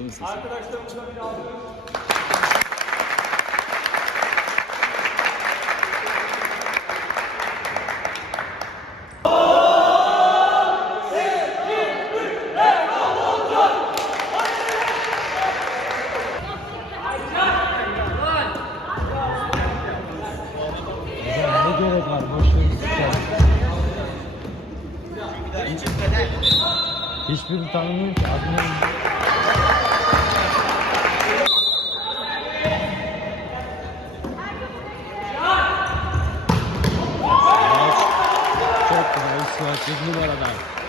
Geldi mi sesim? Arkadaşlarımızdan bir aldım. Hiçbirini tanımıyorum ki. Adını बहुत बहुत धन्यवाद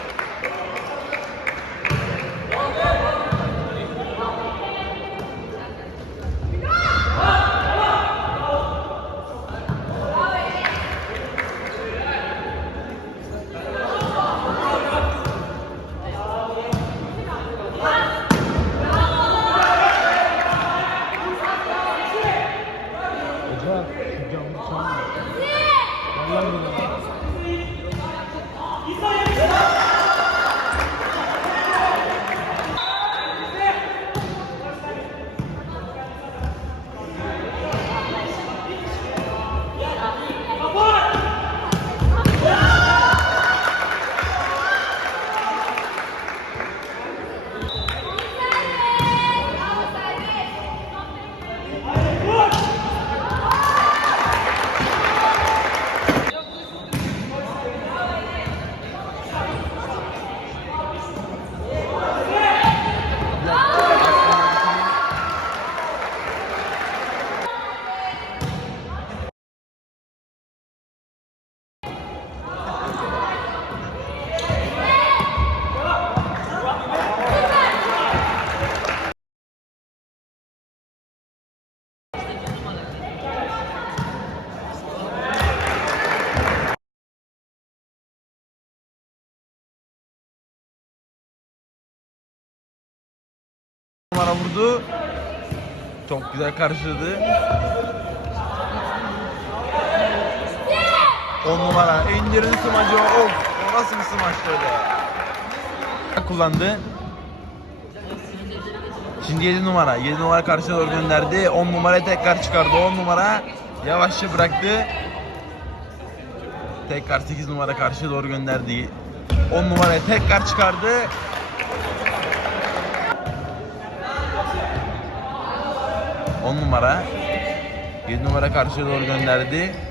numara vurdu. Çok güzel karşıladı. 10 numara indirin smacı of nasıl bir smaçtı öyle. Kullandı. Şimdi 7 numara. 7 numara karşıya doğru gönderdi. 10 numarayı tekrar çıkardı. 10 numara yavaşça bıraktı. Tekrar 8 numara karşıya doğru gönderdi. 10 numarayı tekrar çıkardı. 10 numara 7 numara karşıya doğru gönderdi.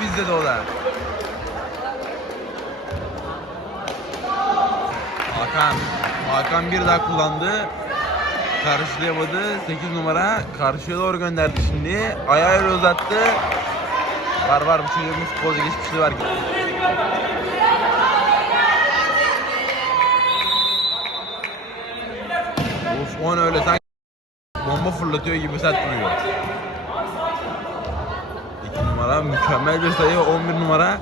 Bizde de o da. Hakan. Hakan bir daha kullandı. Karşılayamadı. 8 numara karşıya doğru gönderdi şimdi. Ayağıyla uzattı. Var var bu çocuğun futbolcu geçmişi var. Of on öyle sanki bomba fırlatıyor gibi sert duruyor. 2 numara mükemmel bir sayı 11 numara.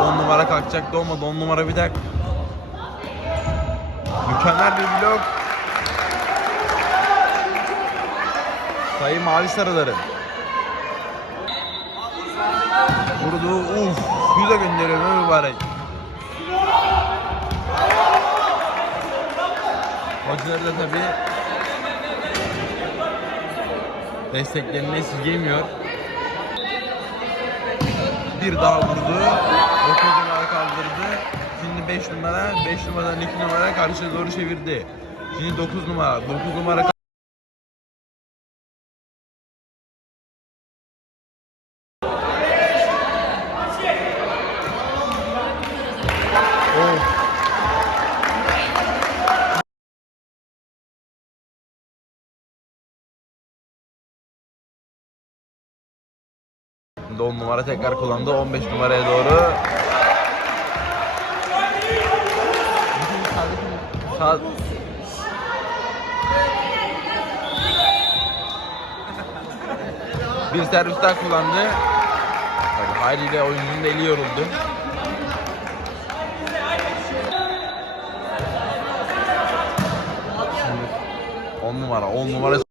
On numara kalkacaktı olmadı 10 numara bir dak Mükemmel bir blok. Sayı mavi sarıların Vurdu. Uf Yüze gönderiyor. Mübarek Hocaları da tabi desteklerini esirgemiyor. Bir daha vurdu. 9 numara kaldırdı. Şimdi 5 numara, 5 numaradan 2 numara karşıya doğru çevirdi. Şimdi 9 numara, 9 numara Şimdi 10 numara tekrar kullandı. 15 numaraya doğru. Sağ... Bir servis daha kullandı. Tabii haliyle oyuncunun eli yoruldu. Şimdi 10 numara, 10 numara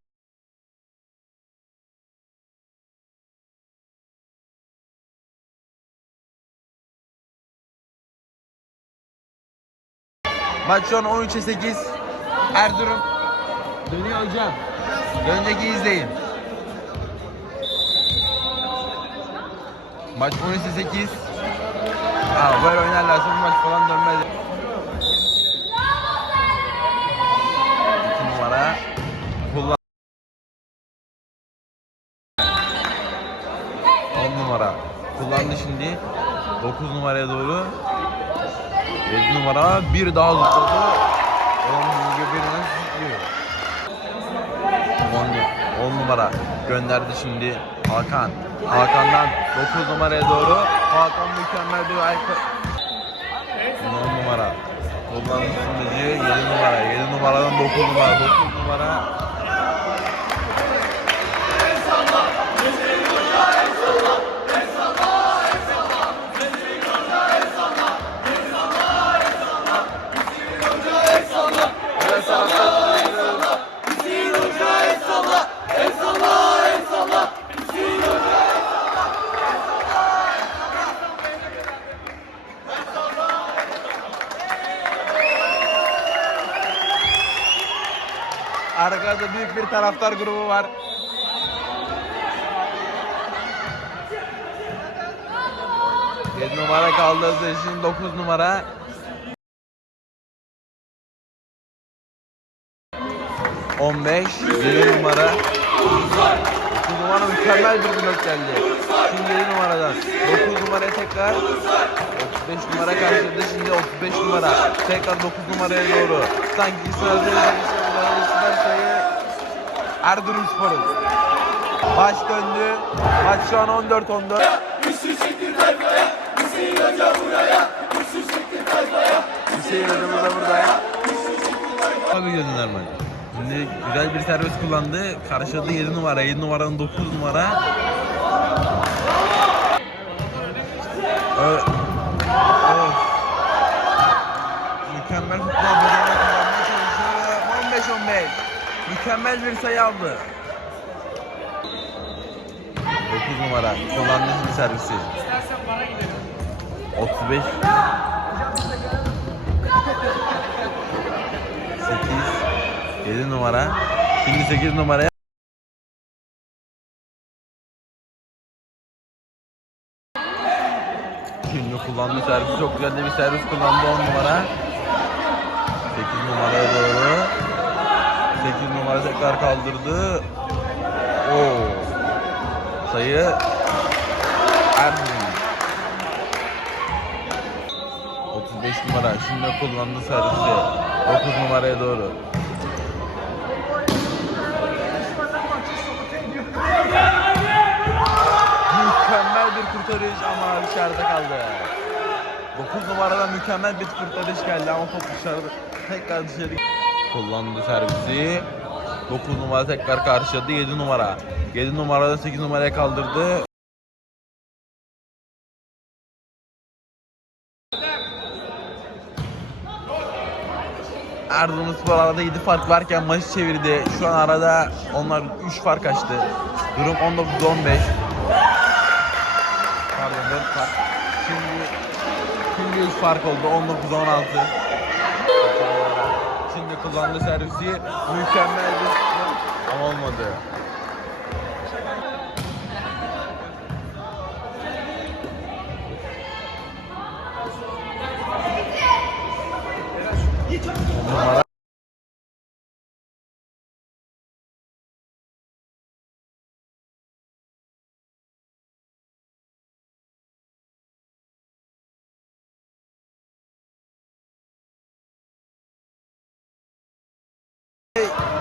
Maç şu an 13'e 8. Erzurum Dönüyor hocam. Önceki izleyin. Maç 13'e 8. Ha, böyle oynarlarsa bu maç falan dönmez. 2 numara kullan. 10 numara kullandı şimdi. 9 numaraya doğru. 7 numara bir daha zıpladı. Onun gibi birine zıplıyor. 10, 10 numara gönderdi şimdi Hakan. Hakan'dan 9 numaraya doğru. Hakan mükemmel bir ayak. 10 numara. Kullandı şimdi 7 numara. 7 numaradan 9 numara. 9 numara. Arkada büyük bir taraftar grubu var. Yedi numara kaldırdı şimdi 9 numara. On beş, yedi numara. Dokuz numara mükemmel bir blok geldi. Şimdi 7 numaradan. 9 numaraya tekrar. 35 numara karşıladı. Şimdi 35 numara. Tekrar 9 numaraya doğru. Sanki sırada Erzurumspor'un. Baş döndü. Maç şu an 14-14. Hüseyin hocamız da burada. Abi gördüler maç. Şimdi güzel bir servis kullandı. Karşıladı 7 numara. 7 numaranın 9 numara. Mükemmel bir sayı aldı. 9 numara kullandı şimdi servisi. 35 8 7 numara. Şimdi 8 numaraya Şimdi kullandığı servis çok güzel bir servis kullandı 10 numara. 8 numaraya doğru. 8 numara tekrar kaldırdı. Oo. Sayı Erzurum. 35 numara şimdi kullandı servisi. 9 numaraya doğru. Mükemmel bir kurtarış ama dışarıda kaldı. 9 numaradan mükemmel bir kurtarış geldi ama top dışarıda tekrar dışarı kullandı servisi. 9 numara tekrar karşıladı 7 numara. 7 numaradan 8 numaraya kaldırdı. Erzurumspor arada 7 fark varken maçı çevirdi. Şu an arada onlar 3 fark açtı. Durum 19-15. Pardon 4 fark. Şimdi şimdi 3 fark oldu. 19-16. Şimdi kullandı servisi. Mükemmel ama olmadı.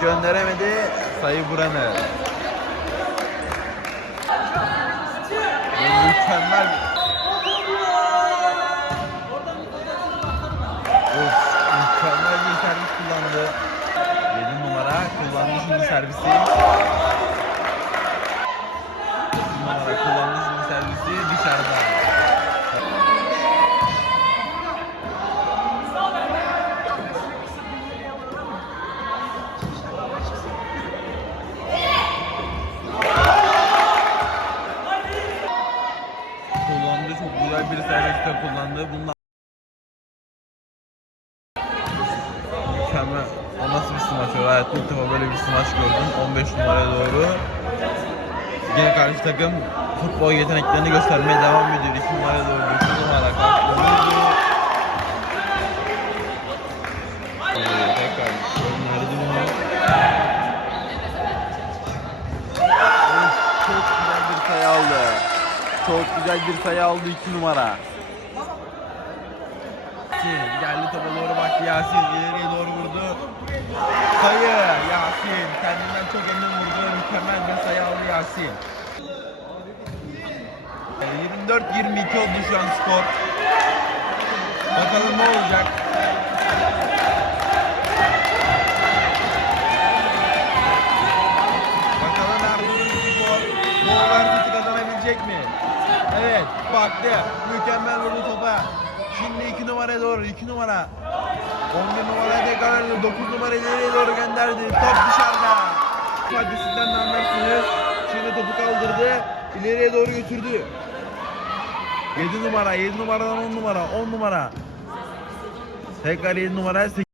Gönderemedi sayı Buran'ı. mükemmel. Of, mükemmel bir servis kullandı. 7 numara kullandı şimdi servisi. 7 numara kullandı şimdi servisi dışarıda. kullandı. Mükemmel. O nasıl bir smaç o? Hayatımda ilk defa böyle bir smaç gördüm. 15 numaraya doğru. Yine karşı takım futbol yeteneklerini göstermeye devam ediyor. 2 numaraya doğru. 2 numara aldı. Çok güzel bir sayı aldı 2 numara. Yasin geldi topa doğru baktı Yasin ileriye doğru vurdu. Sayı Yasin kendinden çok emin vurdu. Mükemmel bir sayı aldı Yasin. Ee, 24-22 oldu şu an skor. Bakalım ne olacak. Bakalım Erdoğan'ın skor. Wolverhampton kazanabilecek mi? Evet baktı. Mükemmel vurdu topa. Şimdi 2 numaraya doğru 2 numara. 11 numaraya tekrar verdi. 9 numarayı ileriye doğru gönderdi. Top dışarıda. Maddesinden de anlarsınız. Şimdi topu kaldırdı. İleriye doğru götürdü. 7 numara, 7 numaradan 10 numara, 10 numara. Tekrar 7 numara, 8